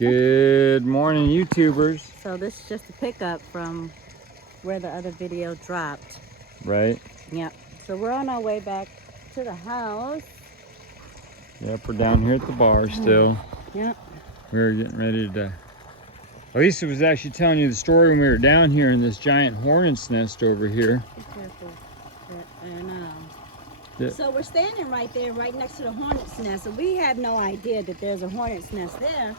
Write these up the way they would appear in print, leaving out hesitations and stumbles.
Good morning, YouTubers. So this is just a pickup from where the other video dropped. Right? Yep. So we're on our way back to the house. Yep, we're down here at the bar still. Yep. We're getting ready to... Lisa was actually telling you the story when we were down here in this giant hornet's nest over here. Be careful. And Yeah. so we're standing right there, right next to the hornet's nest. So we have no idea that there's a hornet's nest there.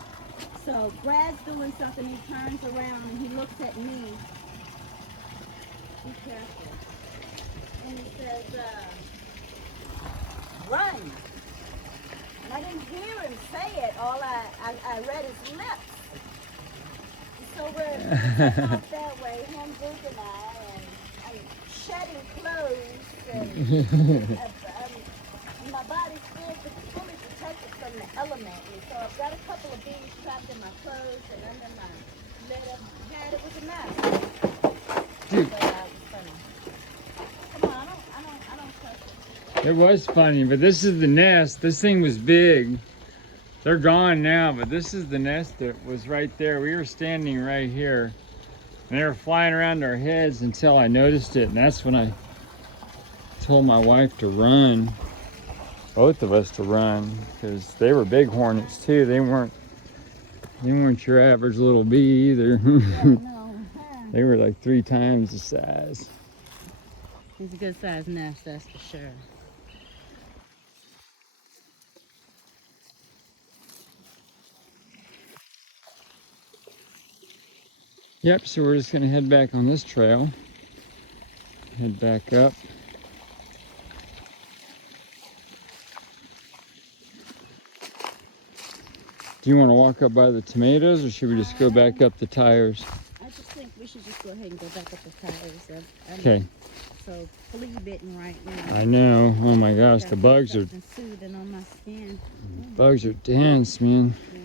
So Brad's doing something. He turns around and he looks at me. Be careful. And he says, run. And I didn't hear him say it. All I read his lips. So we're taking off that way, him, Duke, and I'm shedding clothes, and my body's fully protected from the element. And so I've got a couple of bees trapped in my clothes and under my leather hat. It was a mess. Dude. But it was funny. Come on, I don't trust it. It was funny, but this is the nest. This thing was big. They're gone now, but this is the nest that was right there. We were standing right here, and they were flying around our heads until I noticed it, and that's when I told my wife to run, both of us to run, because they were big hornets too. They weren't your average little bee either. No. They were like 3 times the size. It's a good sized nest, that's for sure. Yep, so we're just gonna head back on this trail. Head back up. Do you want to walk up by the tomatoes, or should we just go back up the tires? I just think we should just go ahead and go back up the tires. Okay. So flea bitten right now. I know. Oh my gosh, the bugs are soothing on my skin. bugs are dense, man. Yeah.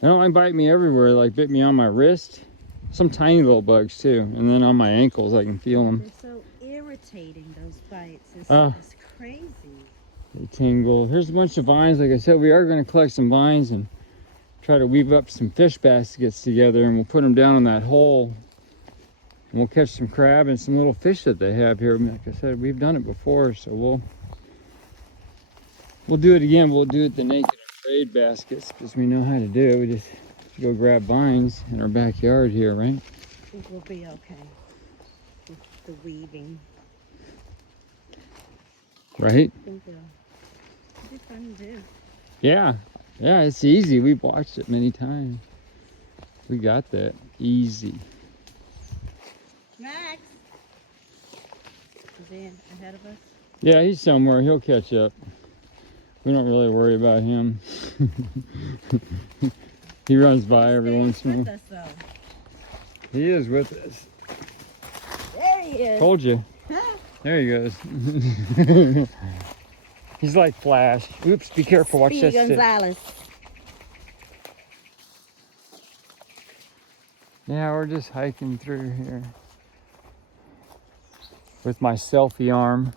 They don't like bite me everywhere. Like bit me on my wrist. Some tiny little bugs too, and then on my ankles I can feel them. They're so irritating, those bites. It's crazy. They tingle. Here's a bunch of vines. Like I said, we are going to collect some vines and try to weave up some fish baskets together, and we'll put them down in that hole. And we'll catch some crab and some little fish that they have here. Like I said, we've done it before, so we'll do it again. We'll do it the naked and afraid baskets because we know how to do it. We just go grab vines in our backyard here, right? I think we'll be okay with the weaving. Right? I think it'll be fun to do. Yeah, it's easy. We've watched it many times. We got that easy. Max! Is he ahead of us? Yeah, he's somewhere. He'll catch up. We don't really worry about him. He runs by every once in a while. He's with us, though. He is with us. There he is. Told you. Huh? There he goes. He's like Flash. Oops, be careful. Watch that stick. Gonzalez. Yeah, we're just hiking through here with my selfie arm.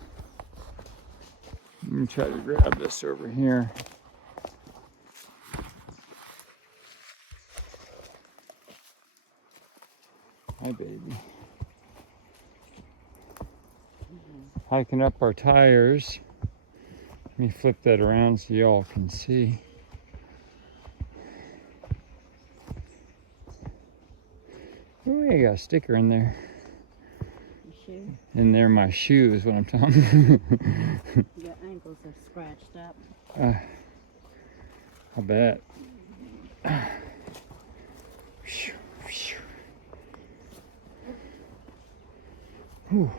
Let me try to grab this over here. Hi, baby. Hiking up our tires. Let me flip that around so y'all can see. Oh, I got a sticker in there. Shoe? In there, my shoe is what I'm talking. Your ankles are scratched up. I bet. Whew.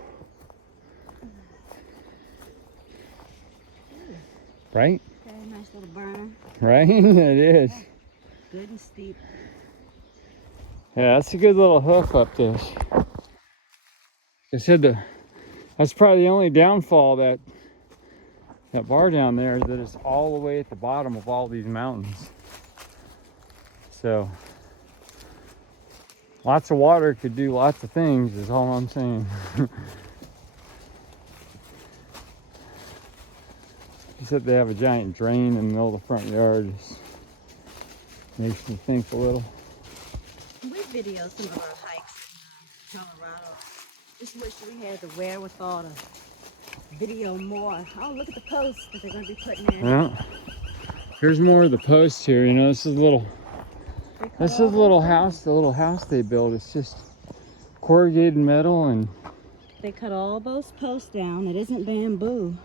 Right? Okay, nice little burn. Right? It is. Good and steep. Yeah, that's a good little hoof up this. Like I said, that's probably the only downfall that bar down there, that is all the way at the bottom of all these mountains. So lots of water could do lots of things is all I'm saying. He said they have a giant drain in the middle of the front yard. Makes me think a little. We videoed some of our hikes in Colorado. Just wish we had the wherewithal to video more. Oh, look at the posts that they're going to be putting in. Yeah. Here's more of the posts here. You know, this is a little house. The little house they built. It's just corrugated metal, and they cut all those posts down. It isn't bamboo,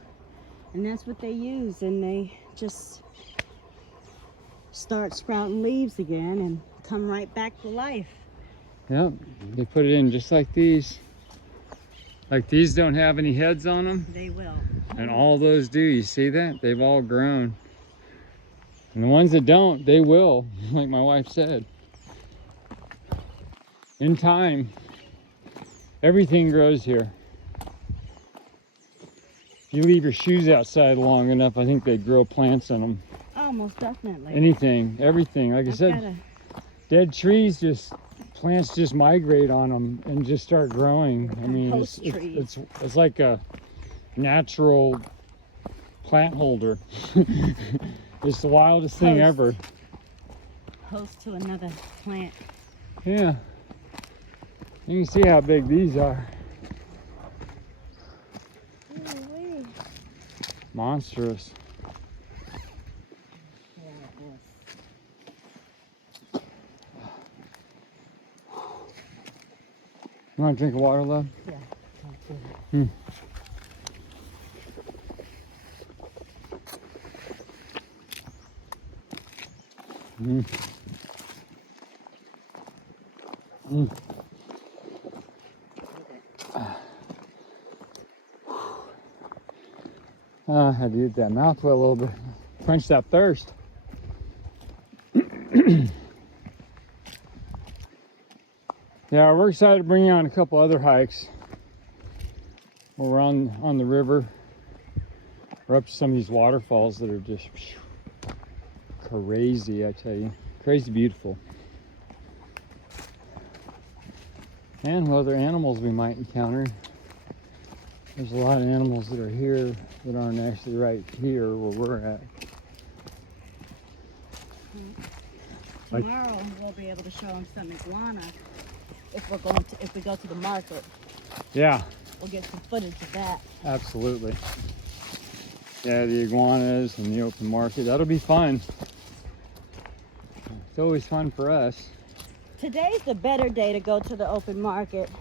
and that's what they use. And they just start sprouting leaves again and come right back to life. Yep, they put it in just like these. Like these don't have any heads on them. They will. And all those do. You see that? They've all grown. And the ones that don't, they will, like my wife said. In time, everything grows here. If you leave your shoes outside long enough, I think they grow plants in them. Oh, most definitely. Anything, everything. Like I said, dead trees, plants just migrate on them and just start growing. I mean, it's like a natural plant holder. It's the wildest thing ever. Host to another plant. Yeah. You can see how big these are. Ooh-wee. Monstrous. Yeah, it is. You want a drink of water, love? Yeah. Hmm. Mm. Mm. I had to get that mouth wet a little bit. Quench that thirst. Yeah, we're excited to bring you on a couple other hikes. We're on the river. We're up to some of these waterfalls that are just crazy, I tell you. Crazy beautiful. And other animals we might encounter. There's a lot of animals that are here that aren't actually right here where we're at. Tomorrow we'll be able to show them some iguana if we go to the market. Yeah. We'll get some footage of that. Absolutely. Yeah, the iguanas and the open market. That'll be fun. It's always fun for us. Today's the better day to go to the open market.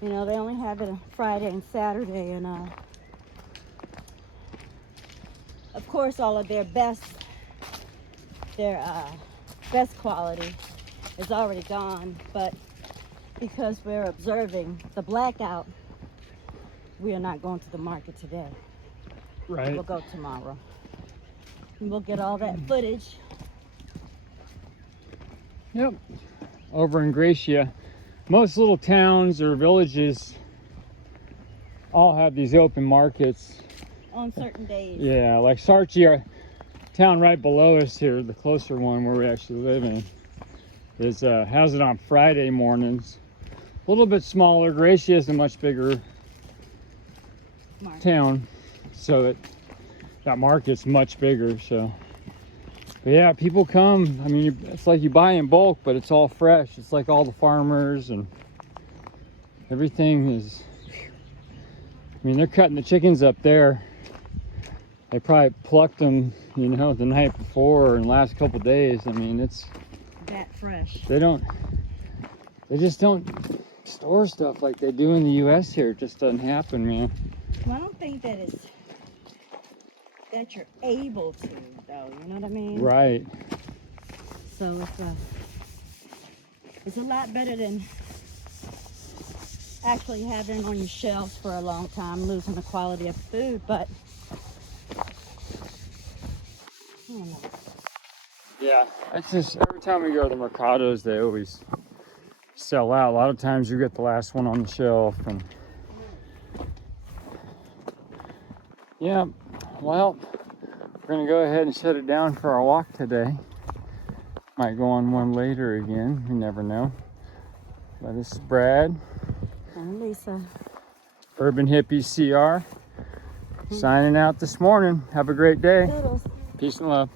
You know, they only have it on Friday and Saturday, and of course all of their best quality is already gone, but because we're observing the blackout, we are not going to the market today. Right. We'll go tomorrow. And we'll get all that footage. Yep. Over in Gracia, most little towns or villages all have these open markets on certain days. Yeah, like Sarchi, our town right below us here, the closer one where we actually live in, has it on Friday mornings. A little bit smaller. Gracia is a much bigger town, so that market's much bigger. So, but yeah, people come. I mean, it's like you buy in bulk, but it's all fresh. It's like all the farmers and everything is. I mean, they're cutting the chickens up there. They probably plucked them, you know, the night before and last couple days. I mean, it's that fresh. They just don't store stuff like they do in the U.S. here. It just doesn't happen, man. Well, I don't think that you're able to, though. You know what I mean? Right. So it's a lot better than actually having it on your shelves for a long time, losing the quality of food. But I don't know. Yeah, it's just every time we go to the Mercados, they always sell out. A lot of times you get the last one on the shelf, and yeah, well, we're gonna go ahead and shut it down for our walk today. Might go on one later again, you never know. But this is Brad. And Lisa. Urban Hippies CR. Signing out this morning. Have a great day. Doodles. Peace and love.